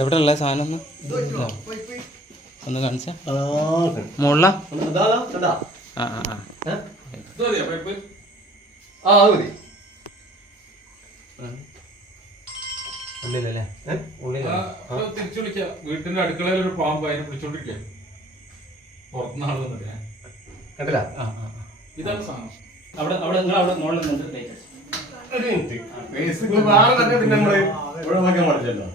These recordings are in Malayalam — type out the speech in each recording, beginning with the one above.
എവിടെ ഉള്ള സാധനം ഒന്ന് കാണിച്ച മുകളില ആ ആ ആ ഉള്ളിലല്ലേ തിരിച്ചു വിളിക്കാം. വീട്ടിന്റെ അടുക്കളയിൽ ഒരു പാമ്പ് അതിനെ പിടിച്ചോണ്ടിരിക്കുക. പുറത്തുനിന്നാളെ കണ്ടില്ല. ഇതാണ് സാധനം. അവിടെ അവിടെ നിങ്ങൾ അവിടെ മുകളിൽ നിന്നിട്ട് ഒരു മിനിറ്റ് വേറെ തന്നെ പിന്നെ നമ്മള് ഇവിടെ നോക്കാൻ പാടില്ലല്ലോ.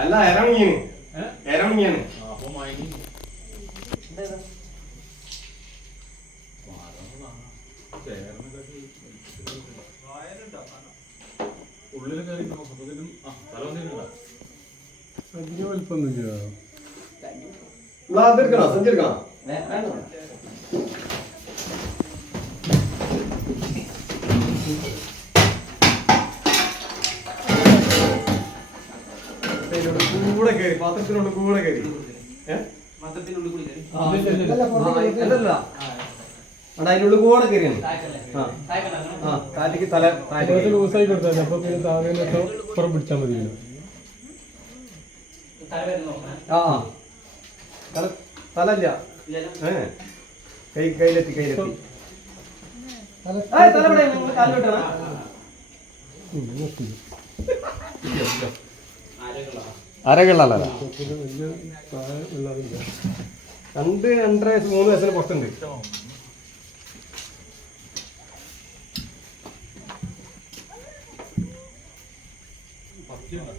അല്ല ഇറങ്ങിയാണ് ഇറങ്ങിയാണ് ഉള്ളിൽ കയറി വലിയ വലിപ്പൊന്നുമില്ല. അതെടുക്കണോ സഞ്ചരിക്കണോ? കൂടെ കയറി പാത്രത്തിനോട് കൂടെ കയറി അതിനുള്ളിൽ കൂടെ കയറിയാണ്. കാലിക്ക് തല ലൂസായി കൊടുത്താൽ അപ്പൊ പിന്നെ താഴേട്ടോ പുറം പിടിച്ചാൽ മതിയല്ലോ. ആ തലല്ല കയ്യിലെത്തി അരകളല്ല 2, 2.5, 3 വയസ്സിന് പുറത്തുണ്ട്. പറ്റിയുണ്ട്.